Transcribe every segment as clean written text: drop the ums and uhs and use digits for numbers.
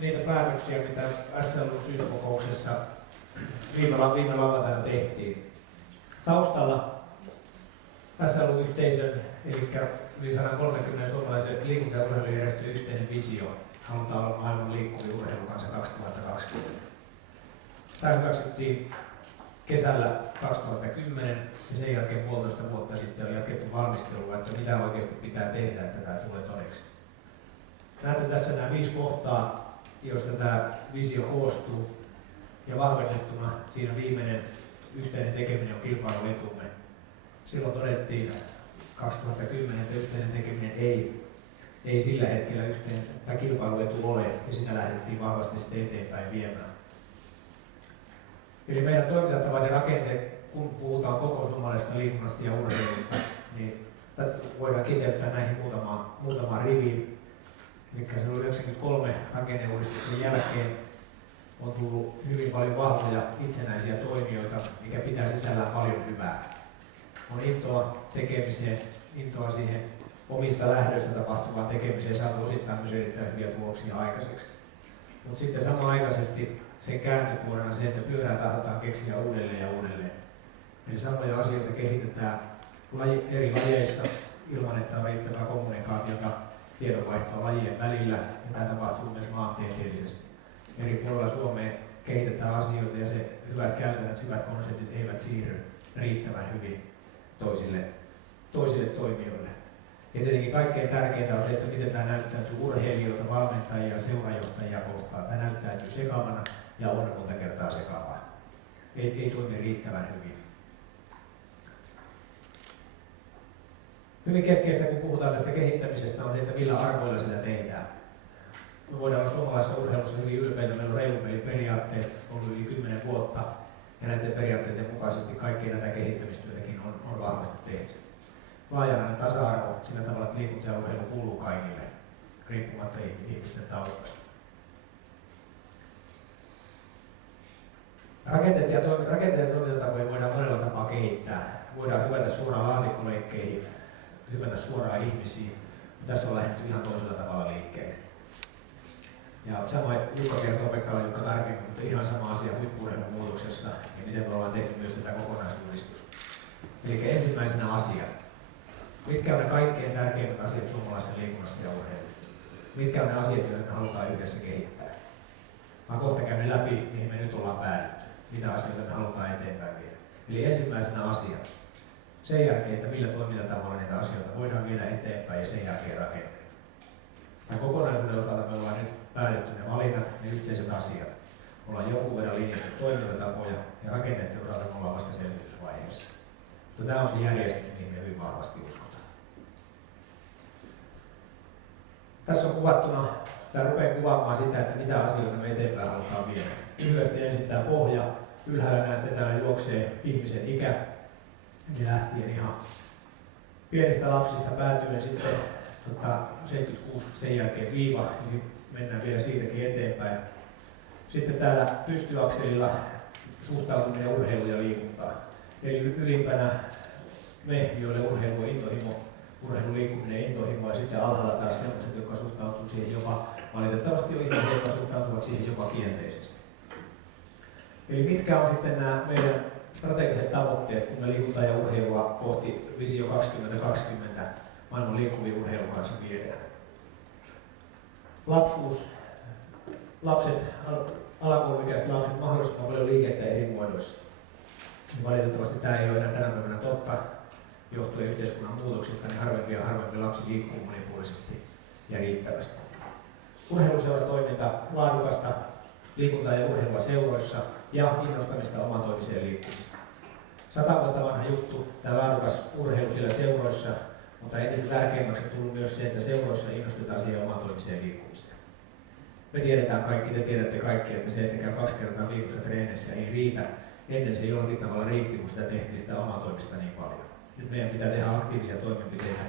niitä päätöksiä, mitä SLU-syyskokouksessa viime lauantaina tehtiin. Taustalla SLU-yhteisön, eli yli 130 suomalaisen liikunta- ja urheilujärjestön yhteinen visio. Halutaan olla maailman liikkuvin urheilukansa 2020. Tämä hyväksyttiin kesällä 2010 ja sen jälkeen 1,5 vuotta sitten on jatkettu valmistelua, että mitä oikeasti pitää tehdä, että tämä tulee todeksi. Näette tässä nämä 5 kohtaa, joista tämä visio koostuu, ja vahvistettuna siinä viimeinen yhteinen tekeminen on kilpailuetumme. Silloin todettiin 2010, että yhteinen tekeminen ei sillä hetkellä kilpailuetu ole, ja sitä lähdettiin vahvasti sitten eteenpäin viemään. Eli meidän toimintatavat ja rakenteet, kun puhutaan koko suomalaisesta liikunnasta ja urheilusta, niin voidaan kiteyttää näihin muutamaan riviin. Eli se oli 93 rakenneuudistuksen jälkeen on tullut hyvin paljon vahvoja itsenäisiä toimijoita, mikä pitää sisällään paljon hyvää. On intoa tekemiseen, intoa siihen omista lähdöistä tapahtuvaan tekemiseen, saatu osittain myös erittäin hyviä tuloksia aikaiseksi. Mutta sitten samanaikaisesti sen kääntöpuolena se, että pyörää tahdotaan keksiä uudelleen ja uudelleen. Eli samoja asioita kehitetään eri lajeissa ilman, että on riittävää kommunikaatiota, tiedonvaihtoa lajien välillä, ja tämä tapahtuu myös maantieteellisesti. Eri puolilla Suomea kehitetään asioita ja se hyvät käytännöt, hyvät konseptit eivät siirry riittävän hyvin toisille toimijoille. Ja tietenkin kaikkein tärkeintä on se, että miten tämä näyttäytyy urheilijoita, valmentajia ja seurajohtajia kohtaan. Tämä näyttäytyy sekavana ja on monta kertaa sekavaa. Ei toimi riittävän hyvin. Hyvin keskeistä, kun puhutaan tästä kehittämisestä, on se, että millä arvoilla sitä tehdään. Me voidaan olla suomalaisessa urheilussa hyvin ylpeitä. Meillä on reilun pelin periaatteet ollut yli 10 vuotta. Ja näiden periaatteiden mukaisesti kaikkia näitä kehittämistyötäkin on vahvasti tehty. Laajanainen tasa-arvo sillä tavalla, että liikunta ja urheilu kuuluu kaikille, riippumatta ihmisten taustasta. Rakenteet ja toimintatapoja voidaan monella tapaa kehittää. Voidaan hypätä suoraan laatikkoleikkeihin, hypätä suoraan ihmisiin. Tässä on lähdetty ihan toisella tavalla liikkeelle. Ja sama Jukka kertoo Pekkala Jukka tarkemmin, mutta ihan sama asia huippu-urheilun muutoksessa ja miten me ollaan tehty myös tätä kokonaisuudistusta. Eli ensimmäisenä asiat. Mitkä on ne kaikkein tärkeimmät asiat suomalaisessa liikunnassa ja urheilussa? Mitkä on ne asiat, joita me halutaan yhdessä kehittää? Mä kohta käyn läpi, mihin me nyt ollaan päädytty. Mitä asioita me halutaan eteenpäin viedä. Eli ensimmäisenä asiat. Sen jälkeen, että millä toimintatavalla niitä asioita voidaan viedä eteenpäin ja sen jälkeen rakenteet. Tämän kokonaisuuden osalta me ollaan nyt päädytty ne valinnat, ne yhteiset asiat. Ollaan jonkun verran linjattu toimintatapoja ja rakenteiden osalta me ollaan vasta selvitysvaiheessa. Mutta tämä on se järjestys, mihin me hyvin vahvasti uskotaan. Tässä on kuvattuna, tämä rupeaa kuvaamaan sitä, että mitä asioita me eteenpäin halutaan viedä. Lyhyesti ensin tämä pohja. Ylhäällä näette, että täällä juoksee ihmisen ikä. Eli lähtien ihan pienistä lapsista päätyen sitten 76 sen jälkeen viiva, niin mennään vielä siitäkin eteenpäin. Sitten täällä pystyakselilla suhtautuminen urheiluun ja liikuntaan. Eli ylimpänä me, joille urheilu on intohimo, urheilun liikkuminen intohimo, ja sitten alhaalla taas sellaiset, jotka suhtautuu siihen jopa, valitettavasti on ihmisiä, jotka suhtautuvat siihen jopa kielteisesti. Eli mitkä on sitten nämä meidän strategiset tavoitteet, kun me liikutaan ja urheilua kohti visio 2020 maailman liikkuvien urheilun kanssa viedään. Lapsuus. Alakouluikäiset lapset mahdollisimman paljon liikettä eri muodoissa. Valitettavasti tämä ei ole enää tänä päivänä totta. Johtuen yhteiskunnan muutoksista, niin harvempi ja harvempi lapsi liikkuu monipuolisesti ja riittävästi. Urheiluseuratoiminta, laadukasta liikuntaa ja urheilua seuroissa ja innostamista omatoimiseen liikkumiseen. 100 vuotta vanha juttu, tämä laadukas urheilu siellä seuroissa, mutta entistä tärkeimmäksi on tullut myös se, että seuroissa innostetaan siihen omatoimiseen liikkumiseen. Me tiedetään kaikki, te tiedätte kaikki, että se, että käy 2 kertaa viikossa treenissä ei riitä. Ennen se jollakin tavalla riitti, kun sitä tehtiin sitä omatoimista niin paljon. Nyt meidän pitää tehdä aktiivisia toimenpiteitä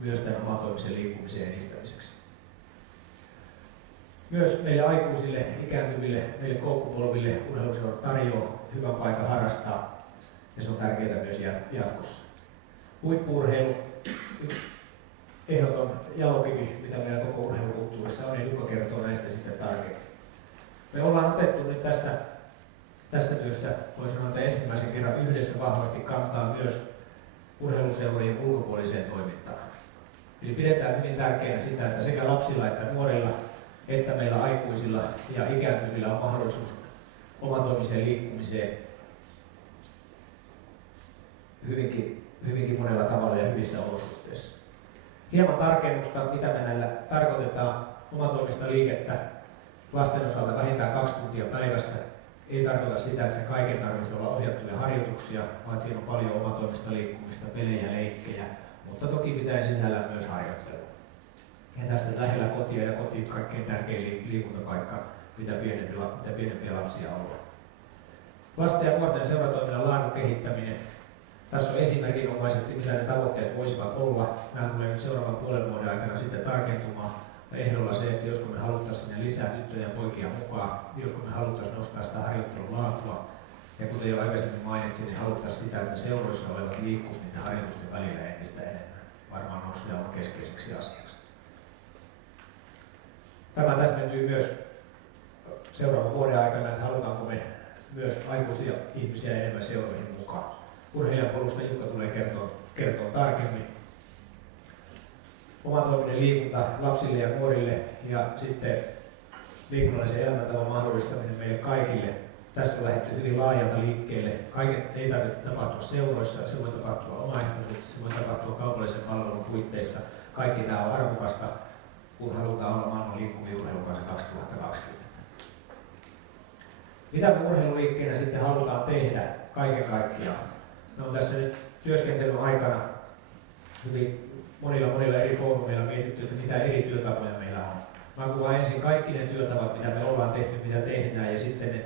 myös tämän omatoimisen liikkumisen edistämiseksi. Myös meille aikuisille, ikääntyville, meille koukkupolville urheiluseura tarjoaa hyvän paikan harrastaa ja se on tärkeää myös jatkossa. Huippu-urheilu, yksi ehdoton jalokivi, mitä meidän koko urheilukulttuurissa on, ja Jukka kertoo näistä sitten tarkemmin. Me ollaan otettu nyt tässä työssä, voi sanoa, että ensimmäisen kerran yhdessä vahvasti kantaa myös urheiluseurojen ulkopuoliseen toimintaan. Eli pidetään hyvin tärkeänä sitä, että sekä lapsilla että nuorilla, että meillä aikuisilla ja ikääntyvillä on mahdollisuus omatoimiseen liikkumiseen hyvinkin monella tavalla ja hyvissä olosuhteissa. Hieman tarkennusta, mitä me näillä tarkoitetaan. Omatoimista liikettä lasten osalta vähintään 2 tuntia päivässä. Ei tarkoita sitä, että se kaiken tarvitsee olla ohjattuja harjoituksia, vaan siinä on paljon omatoimista liikkumista, pelejä, leikkejä, mutta toki pitää sisällä myös harjoittelua. Ja tässä lähellä kotia ja koti kaikkein tärkein liikuntapaikka, mitä pienempiä lapsia on. Lasten ja nuorten seuratoiminnan laadun kehittäminen. Tässä on esimerkinomaisesti, mitä ne tavoitteet voisivat olla. Nämä tulee nyt seuraavan puolen vuoden aikana sitten tarkentumaan. Ehdolla se, että josko me haluttaisiin sinne lisää tyttöjä ja poikia mukaan, josko me haluttaisiin nostaa sitä harjoittelun laatua. Ja kuten jo aikaisemmin mainitsin, niin haluttaisiin sitä, että seuroissa olevat liikkuisivat niiden harjoitusten välillä entistä enemmän. Varmaan nousee aivan keskeiseksi asiaksi. Tämä täsmentyy myös seuraavan vuoden aikana, että halutaanko me myös aikuisia ihmisiä enemmän seuroihin mukaan. Urheilijapolusta Jukka tulee kertoa tarkemmin. Omatoiminen liikunta lapsille ja nuorille ja sitten liikunnallisen elämäntavan mahdollistaminen meille kaikille. Tässä on lähdetty hyvin laajalta liikkeelle. Kaiken ei tarvitse tapahtua seuroissa, se voi tapahtua omaehtoisesti, se voi tapahtua kaupallisen palvelun puitteissa. Kaikki tämä on arvokasta, kun halutaan olla maailman liikkuvin urheilukansa 2020. Mitä me urheiluliikkeenä sitten halutaan tehdä kaiken kaikkiaan? Me on tässä nyt työskentelyn aikana hyvin monilla eri foorumeilla mietitty, että mitä eri työtapoja meillä on. Mä kuvaan ensin kaikki ne työtavat, mitä me ollaan tehty, mitä tehdään, ja sitten ne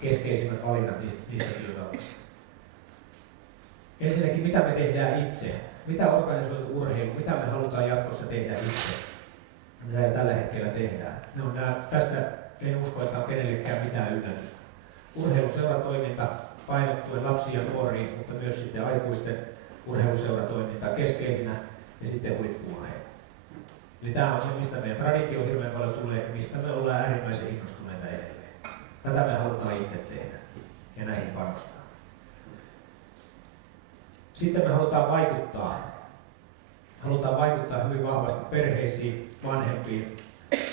keskeisimmät valinnat niistä työtavoista. Ensinnäkin, mitä me tehdään itse? Mitä organisoitu urheilu, mitä me halutaan jatkossa tehdä itse? Mitä jo tällä hetkellä tehdään? Tässä en usko, että on kenellekään mitään yllätystä. Urheiluseuratoiminta painottuen lapsiin ja nuoriin, mutta myös sitten aikuisten urheiluseuratoiminta keskeisinä ja sitten huippu-urheilu. Eli tämä on se, mistä meidän traditio hirveän paljon tulee ja mistä me ollaan äärimmäisen innostuneita edelleen. Tätä me halutaan itse tehdä ja näihin panostaa. Sitten me halutaan vaikuttaa hyvin vahvasti perheisiin, vanhempiin,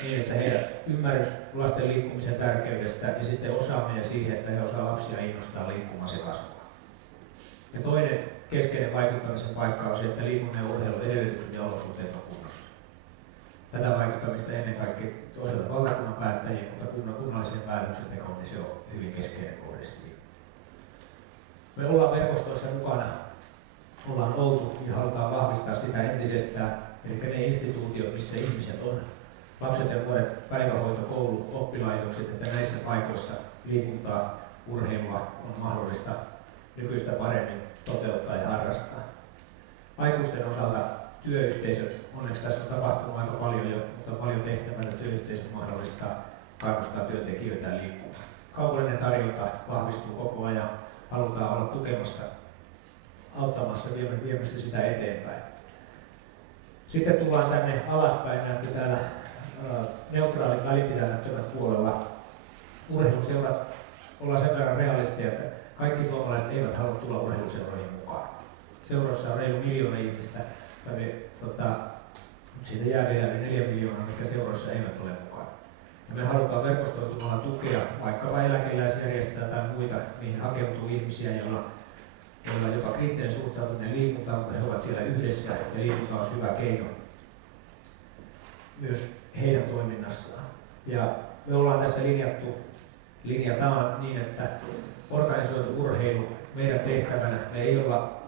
niin että heidän ymmärrys lasten liikkumisen tärkeydestä ja sitten osaaminen siihen, että he osaa lapsia innostaa liikkumaan se kasvaa. Ja toinen keskeinen vaikuttamisen paikka on se, että liikunnan ja urheilun edellytykset ja olosuhteet on kunnossa. Tätä vaikuttamista ennen kaikkea toisaalta valtakunnan päättäjiin, mutta kunnalliseen päätöksentekoon, niin se on hyvin keskeinen kohde siinä. Me ollaan verkostoissa mukana, ollaan oltu ja halutaan vahvistaa sitä entisestään, eli ne instituutiot, missä ihmiset on, lapset ja nuoret, päivähoito, koulu, oppilaitokset, että näissä paikoissa liikuntaa, urheilua on mahdollista nykyistä paremmin toteuttaa ja harrastaa. Aikuisten osalta työyhteisöt, onneksi tässä on tapahtunut aika paljon jo, mutta paljon tehtävää työyhteisöt mahdollistaa kannustaa työntekijöitä liikkumaan. Kaupallinen tarjonta vahvistuu koko ajan, halutaan olla tukemassa, auttamassa, viemässä sitä eteenpäin. Sitten tullaan tänne alaspäin, näette täällä neutraalin välinpitämättömät puolella. Urheiluseurat, ollaan sen verran realisteja, että kaikki suomalaiset eivät halua tulla urheiluseuroihin mukaan. Seuroissa on reilu 1 miljoona ihmistä, siitä jää vielä 4 miljoonaa, mitkä seuroissa eivät ole mukana. Ja me halutaan verkostoitumalla tukea, vaikkapa eläkeläisjärjestöjä tai muita, mihin hakeutuu ihmisiä, joilla on jopa kriittinen suhtautuminen liikuntaan, mutta he ovat siellä yhdessä ja liikunta on hyvä keino myös heidän toiminnassaan. Ja me ollaan tässä linjataan niin, että organisoitu urheilu, meidän tehtävänä, me ei olla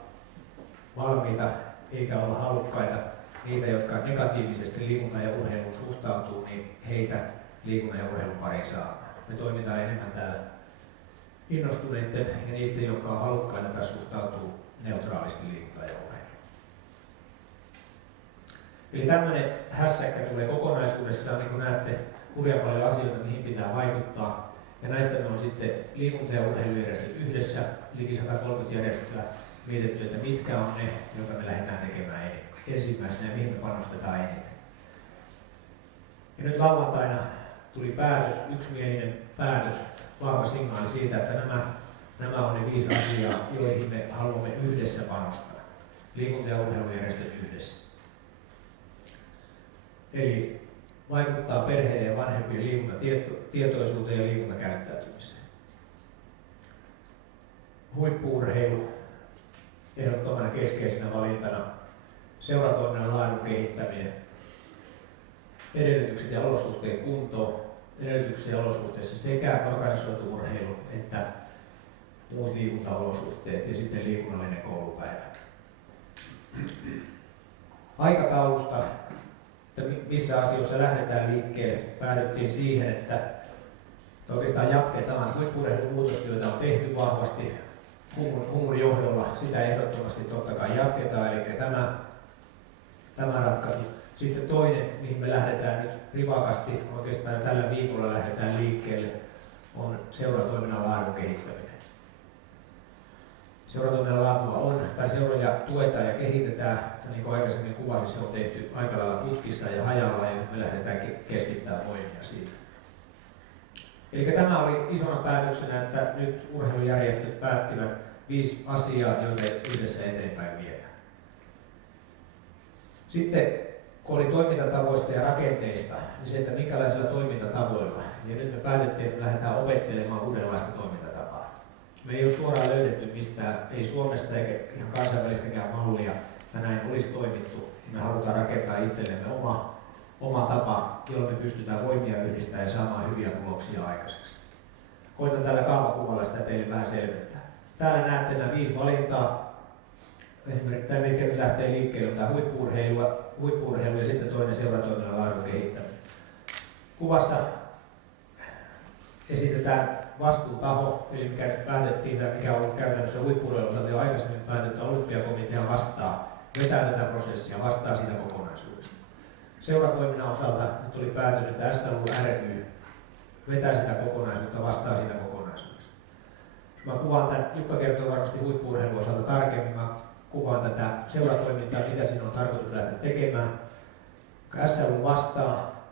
valmiita eikä olla halukkaita niitä, jotka negatiivisesti liikuntaan ja urheiluun suhtautuu, niin heitä liikunnan ja urheilun pariin saamaan. Me toimitaan enemmän täällä innostuneiden ja niiden, jotka on halukkaita tai suhtautuu neutraalisti liikuntaan ja urheiluun. Eli tämmöinen hässäkkä tulee kokonaisuudessaan, niin kuin näette, hurjan paljon asioita, mihin pitää vaikuttaa. Ja näistä me on sitten liikunta- ja urheilujärjestöt yhdessä, liki 130 järjestöä, mietitty, että mitkä on ne, joita me lähdetään tekemään ensimmäisenä ja mihin me panostetaan eniten. Ja nyt lauantaina tuli yksimielinen päätös, vahva signaali siitä, että nämä on ne 5 asiaa, joihin me haluamme yhdessä panostaa. Liikunta- ja urheilujärjestöt yhdessä. Eli vaikuttaa perheiden ja vanhempien liikuntatietoisuuteen ja liikuntakäyttäytymiseen. Huippu-urheilu ehdottomana keskeisenä valintana. Seuratoiminnan laadun kehittäminen. Edellytykset ja olosuhteet kuntoon. Edellytyksiä ja olosuhteissa sekä organisoitu urheilu että muut liikuntaolosuhteet ja sitten liikunnallinen koulupäivä. Aikataulusta, että missä asioissa lähdetään liikkeelle, päädyttiin siihen, että oikeastaan jatketaan. Huippu-urheilun muutostyötä on tehty vahvasti Humun johdolla, sitä ehdottomasti totta kai jatketaan, eli tämä ratkaisu. Sitten toinen, mihin me lähdetään nyt rivakasti, oikeastaan tällä viikolla lähdetään liikkeelle, on seuratoiminnan laadun kehittäminen. Seuratoiminnan laatua on, tai seuroja tuetaan ja kehitetään, ja niin kuin aikaisemmin kuvasin, se on tehty aika lailla putkissa ja hajalla, ja nyt me lähdetään keskittämään voimia siitä. Eli tämä oli isona päätöksenä, että nyt urheilujärjestöt päättivät 5 asiaa, joita yhdessä eteenpäin viedään. Sitten kun oli toimintatavoista ja rakenteista, niin se, että minkälaisilla toimintatavoilla. Ja nyt me päätettiin, että lähdetään opettelemaan uudenlaista toimintatapaa. Me ei ole suoraan löydetty mistään, ei Suomesta eikä ihan kansainvälistäkään mallia, että näin olisi toimittu. Me halutaan rakentaa itsellemme oma tapa, jolloin me pystytään voimia yhdistämään ja saamaan hyviä tuloksia aikaiseksi. Koitan tällä kaavakuvalla sitä teille vähän selventää. Täällä näette nämä 5 valintaa. Esimerkiksi tämä nyt lähtee liikkeelle tämä huippu-urheilu ja sitten toinen seuratoiminnan laadun kehittäminen. Kuvassa esitetään vastuutaho, eli mikä päätettiin, mikä on ollut käytännössä huippu-urheilun osalta jo aikaisemmin päätetty, Olympiakomitean vetää tätä prosessia, vastaa siitä kokonaisuudesta. Seuratoiminnan osalta nyt tuli päätös, että SLU-yhteisö vetää sitä kokonaisuutta, vastaa siitä kokonaisuudesta. Jos mä kuvaan tämän, Jukka kertoo varmasti huippu-urheilun osalta tarkemmin, mä kuvaan tätä seuratoimintaa, mitä siinä on tarkoitus lähteä tekemään. SLU vastaa,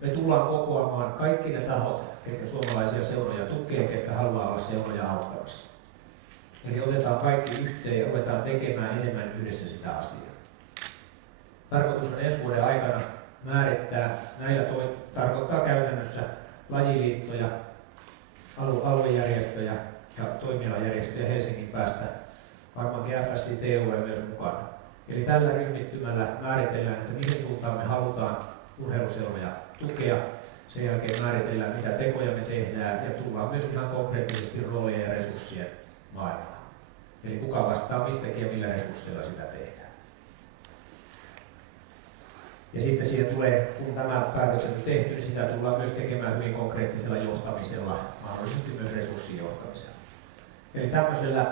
me tullaan kokoamaan kaikki ne tahot, jotka suomalaisia seuroja tukee, jotka haluaa olla seuroja auttamassa. Eli otetaan kaikki yhteen ja ruvetaan tekemään enemmän yhdessä sitä asiaa. Tarkoitus on ensi vuoden aikana määrittää, näillä tarkoittaa käytännössä lajiliittoja, aluejärjestöjä ja toimialajärjestöjä Helsingin päästä, varmaankin FSI TUL myös mukana. Eli tällä ryhmittymällä määritellään, että mihin suuntaan me halutaan urheiluseuroja tukea. Sen jälkeen määritellään, mitä tekoja me tehdään ja tullaan myös ihan konkreettisesti roolien ja resurssien maailmaan. Eli kuka vastaa mistäkin ja millä resursseilla sitä tehdään. Ja sitten siihen tulee, kun tämä päätöksen on tehty, niin sitä tullaan myös tekemään hyvin konkreettisella johtamisella, mahdollisesti myös resurssijohtamisella. Eli tämmöisellä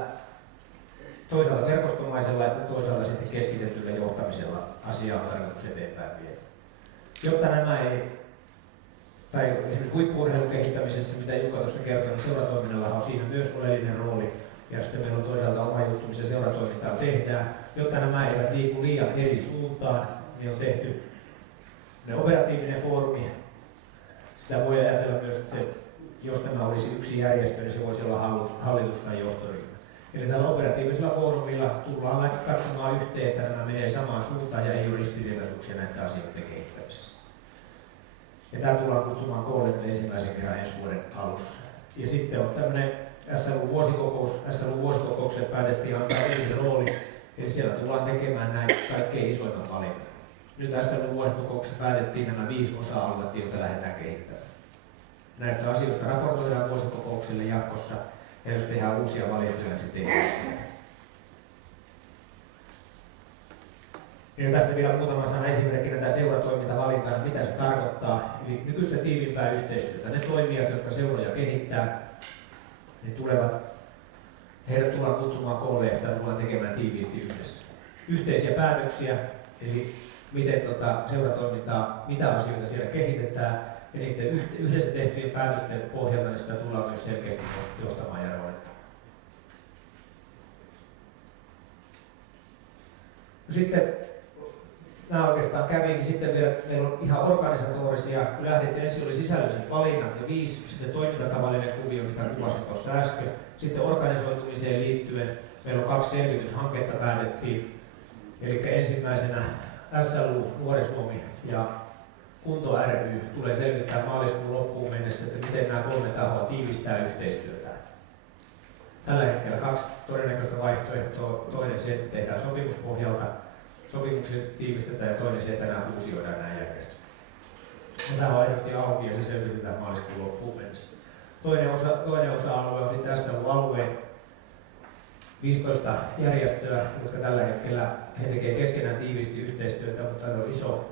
toisaalta verkostomaisella ja toisaalta sitten keskitetyllä johtamisella asiaa on tarkoitus eteenpäin viedä. Jotta nämä ei, tai esimerkiksi huippu-urheilun kehittämisessä, mitä Jukka tuossa kertoi, niin seuratoiminnalla on siinä myös oleellinen rooli. Ja sitten meillä on toisaalta oma juttu, missä seuratoimintaa tehdään. Jotta nämä eivät liiku liian eri suuntaan, niin on tehty operatiivinen foorumi. Sitä voi ajatella myös, että jos tämä olisi yksi järjestö, niin se voisi olla hallitus tai johtoryhmä. Eli tällä operatiivisella foorumilla tullaan katsomaan yhteen, että nämä menee samaan suuntaan ja ei ole ristiriitaisuuksia näiden asioiden kehittämisessä. Ja tämä tullaan kutsumaan koolle ensimmäisen kerran ensi vuoden alussa. Ja sitten on tämmöinen SLU-vuosikokous. SLU-vuosikokoukseen päätettiin antaa uusi rooli, eli siellä tullaan tekemään näin kaikkein isoimmat valinnat. Nyt SLU-vuosikokouksessa päätettiin nämä 5 osa-aluetta, joita lähdetään kehittämään. Näistä asioista raportoidaan vuosikokoukselle jatkossa, ja jos tehdään uusia valintoja, niin se tehdään siellä. Ja tässä vielä muutama sana esimerkkinä tämä seuratoimintavalintana, mitä se tarkoittaa. Eli nykyistä tiivimpää yhteistyötä. Ne toimijat, jotka seuroja kehittää, niin heidät tullaan kutsumaan koolle ja sitä tullaan tekemään tiiviisti yhdessä. Yhteisiä päätöksiä, eli miten seuratoimintaa, mitä asioita siellä kehitetään, ja niiden yhdessä tehtyjen päätösten pohjalta niin sitä tullaan myös selkeästi johtamaan ja roolittamaan. No sitten nämä oikeastaan kävikin. Sitten vielä meillä on ihan organisatorisia, kun lähdettiin, ensin oli sisällölliset valinnat ja 5, sitten toimintatavallinen kuvio, mitä kuvasin tuossa äsken. Sitten organisoitumiseen liittyen meillä on 2 selvityshanketta päätettiin. Eli ensimmäisenä SLU, Nuoren Suomi ja Kunto ry tulee selvittää maaliskuun loppuun mennessä, että miten nämä 3 tahoa tiivistää yhteistyötä. Tällä hetkellä 2 todennäköistä vaihtoehtoa. Toinen se, että tehdään sopimuspohjalta, sopimukset tiivistetään, ja toinen se, että nämä fuusioidaan nämä järjestöt. Tämä on aidosti auki ja se selvitetään maaliskuun loppuun mennessä. Toinen osa-alue on sitten SLU-alueet. 15 järjestöä, jotka tällä hetkellä he tekevät keskenään tiivisti yhteistyötä, mutta se on iso,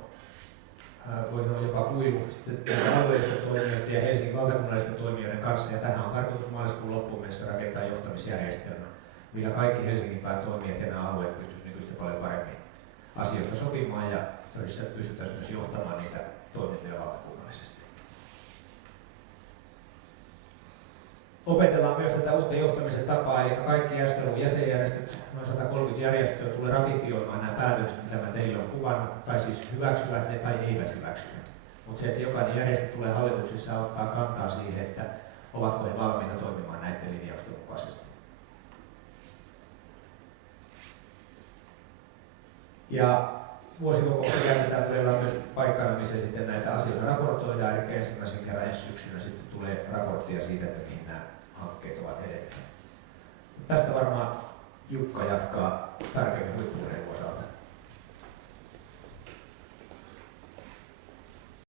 voi sanoa jopa kuilu sitten alueellisten toimijoiden ja Helsingin valtakunnallisten toimijoiden kanssa. Ja tähän on tarkoitus maaliskuun loppuun mennessä rakentaa johtamisjärjestelmä, millä kaikki Helsingin päin toimijat ja nämä alueet pystyisivät nykyistä paljon paremmin asioista sopimaan ja pystytään myös johtamaan niitä toimintoja valtakunnallisesti. Opetellaan myös tätä uutta johtamisen tapaa, eli kaikki SLU-jäsenjärjestöt, noin 130 järjestöä, tulee ratifioimaan nämä päätökset, mitä mä teille olen kuvannut, tai siis hyväksyvät ne tai eivät hyväksyvät. Mutta se, että jokainen järjestö tulee hallituksissa ottaa kantaa siihen, että ovatko he valmiita toimimaan näiden linjausten mukaisesti. Ja vuosikokouksessa käytetään todella myös paikkana, missä sitten näitä asioita raportoidaan, eli ensimmäisen kerran ensi syksynä sitten tulee raporttia siitä, että mihin nämä hankkeet ovat edenneet. Tästä varmaan Jukka jatkaa tarkemmin huippu-urheilun osalta.